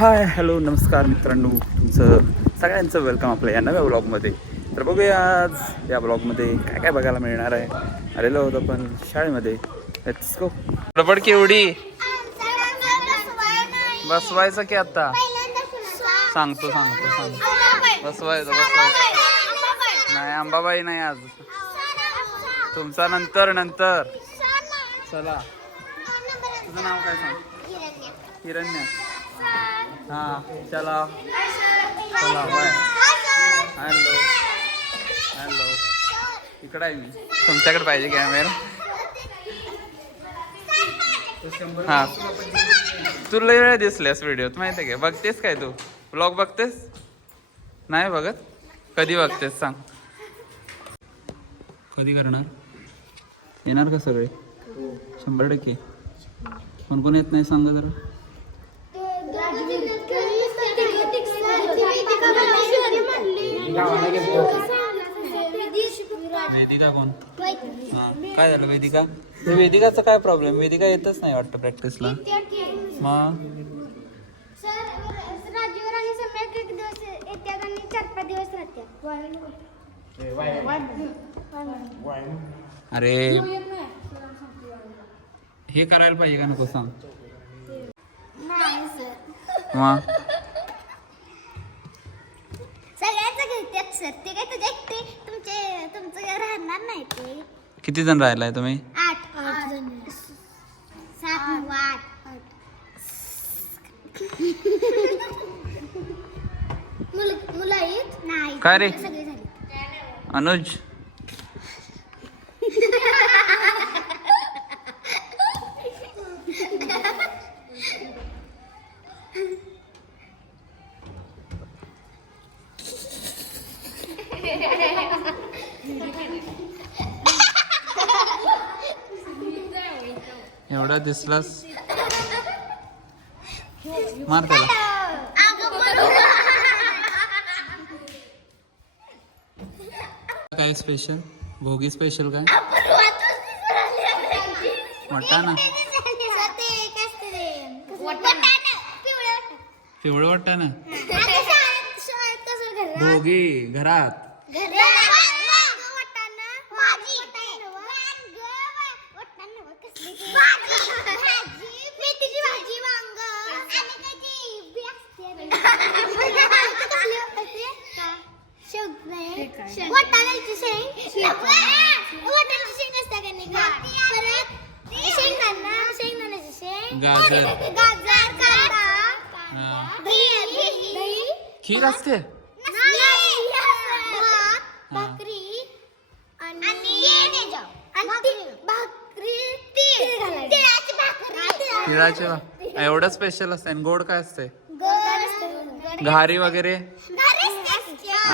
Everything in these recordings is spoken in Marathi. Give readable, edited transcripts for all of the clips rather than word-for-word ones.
हाय हॅलो नमस्कार मित्रांनो, तुमचं सगळ्यांचं वेलकम आपल्या या नव्या ब्लॉगमध्ये. तर बघूया आज या ब्लॉगमध्ये काय काय बघायला मिळणार आहे. आलेलो होतो पण शाळेमध्ये. Let's go. रबड केवढी बसवायचं की आता सांगतो बसवायचं नाही. अंबाबाई नाही आज, तुमचा नंतर. चला, तुझं नाव काय सांग? हिरण्या. हा चला बाय. हॅलो इकडं आहे मी. तुमच्याकडे पाहिजे कॅमेरा. हा तू लय वेळ दिसल्यास व्हिडिओत माहिती आहे का? बघतेस काय तू ब्लॉग बघतेस? नाही बघत? कधी बघतेस सांग? कधी करणार? येणार का सगळे? 100%. कोण येत नाही सांगा जरा. वेदिका कोण? हा काय झालं वेदिका? वेदिकाचा काय प्रॉब्लेम? वेदिका येतच नाही वाटतं प्रॅक्टिसला. मग अरे हे करायला पाहिजे का नको सांग? मग सर ते काय तुझे एकटे तुमचं राहणार नाही ते. किती जण राहिलाय तुम्ही? 8 जण. 7 9 8 मुलं आहेत नाही. काय रे सगळे झाले. अनुज? एवढा दिसलास मार त्याला. काय स्पेशल? भोगी स्पेशल काय? वाटाणा. पिवळं वाटाणा. भोगी घरात. गाजर. खीर असते. भाकरी तिळाचे. एवढं स्पेशल असते. आणि गोड काय असते? घारी वगैरे.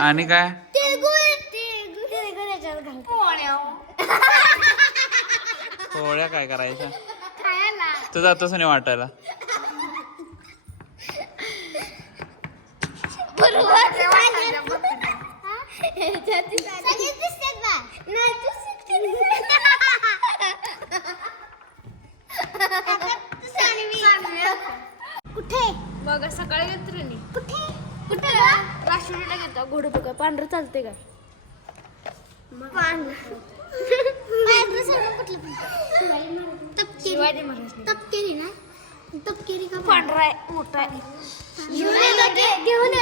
आणि काय? पोळ्या काय करायच्या? तू जातोस नाही वाटायला? कुठे बघा सकाळी येत रे. कुठे राष्ट्रीयला घेतो घोडं बघा. पांढरं चालते का? शिवाजी महाराज. तपकेरी ना? तपकेरी का पांढरा आहे मोठा आहे. घेऊन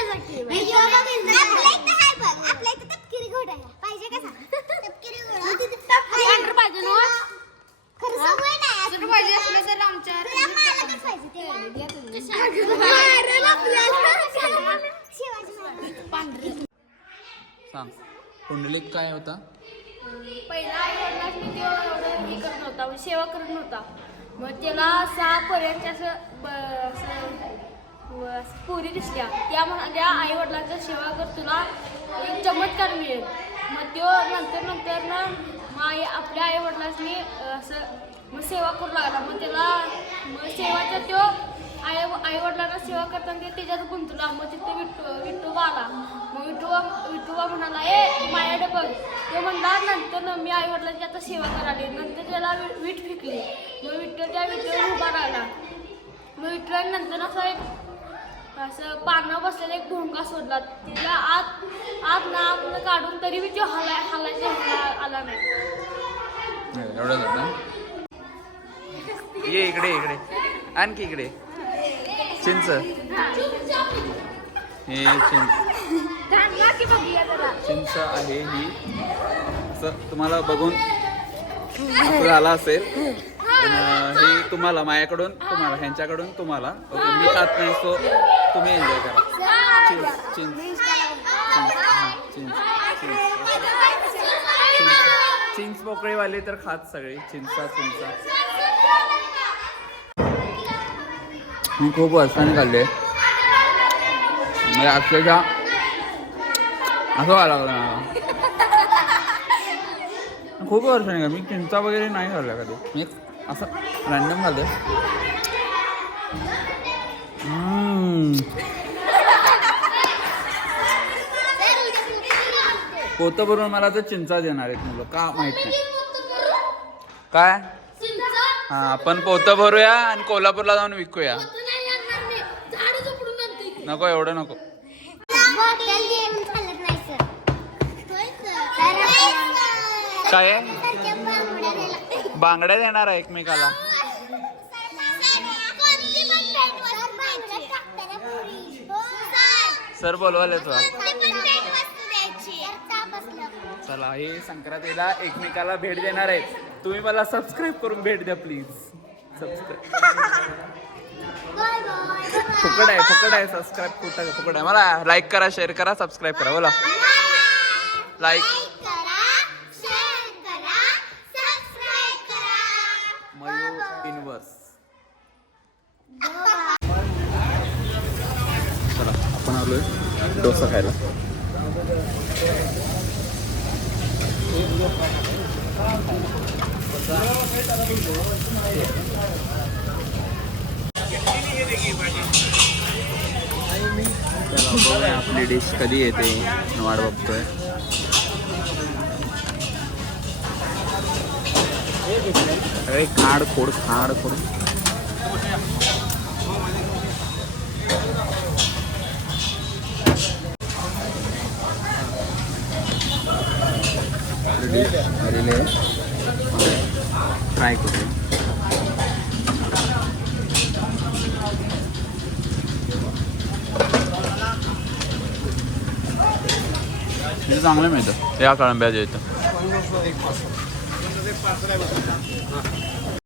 आपल्या इथे तपकेरी घोडा आहे. पाहिजे का सांग? तपकेरी घोडा पांढरं पाहिजे ना? खरं सवय नाही. तुला पाहिजे असलं तर आमच्या मालकच पाहिजे ते. शिवाजी महाराज. पांढरं. सांग. पुंडलिक काय होता? पहिला आई वडिलांनी तो एवढं हे करत नव्हता, म्हणजे सेवा करत नव्हता. मग त्याला 6 पर्यंत असं पोरी दिसल्या. त्या म्हणाल्या आई वडिलांच्या सेवा कर, तुला एक चमत्कार मिळेल. मग तो नंतर ना मग आपल्या आई वडिलांनी असं मग सेवा करू लागला. मग त्याला मग सेवाच्या तो आई वडिलांना सेवा करताना त्याच्यात गुंतला. मग तिथे विठोबा आला. मग विठोबा म्हणाला, ए माझ्याकडे बघ. तो म्हणला नंतर मी आई वडिलांची आता सेवा करायला. नंतर त्याला वीट फेकली. मग त्या विठ्ठल उभा राहिला. मग विठ्ठल नंतर असं एक असं पानावर बसलेला एक भोंगा सोडला. तिला आत नाक काढून तरी मी तो हालायचा आला नाही. एवढंच होतं. ये इकडे इकडे आणखी इकडे चिंच. हे चिंच आहे ही. असं तुम्हाला बघून असं झालं असेल. ही तुम्हाला माझ्याकडून तुम्हाला ह्यांच्याकडून तुम्हाला. ओके मी खात नाही सो तुम्ही एन्जॉय करा. चिंच चिंच चिंच चिंच पोकळीवाले तर खात सगळे चिंचा. मी खूप वर्षाने खाल्ले म्हणजे अक्षरशः असं व्हायला लागलं मला. खूप वर्षाने का मी चिंचा वगैरे नाही खाल्ला कधी. मी असं रॅन्डम खाल्लं. पोतं भरून मला तर चिंचा देणार आहेत मुलं का माहित नाही काय. हा आपण पोतं भरूया आणि कोल्हापूरला जाऊन विकूया. नको एवढं नको. काय बांगड्या देणार आहे एकमेकाला. सर बोलवाले तुला. चला हे संक्रांतीला एकमेकाला भेट देणार आहेत. तुम्ही मला सबस्क्राईब करून भेट द्या प्लीज. सबस्क्राईब फुकट आहे सबस्क्राईब फुकट आहे. मला लाईक करा शेअर करा सबस्क्राईब करा. बोला लाईक मयू युनिवर्स. चला आपण आलोय डोसा खायला. आपली डिश कधी येते वाट बघतोय. अरे खाड खोड ट्राय करूया. हे चांगलं मिळतं या कळंब्याच्या इथं.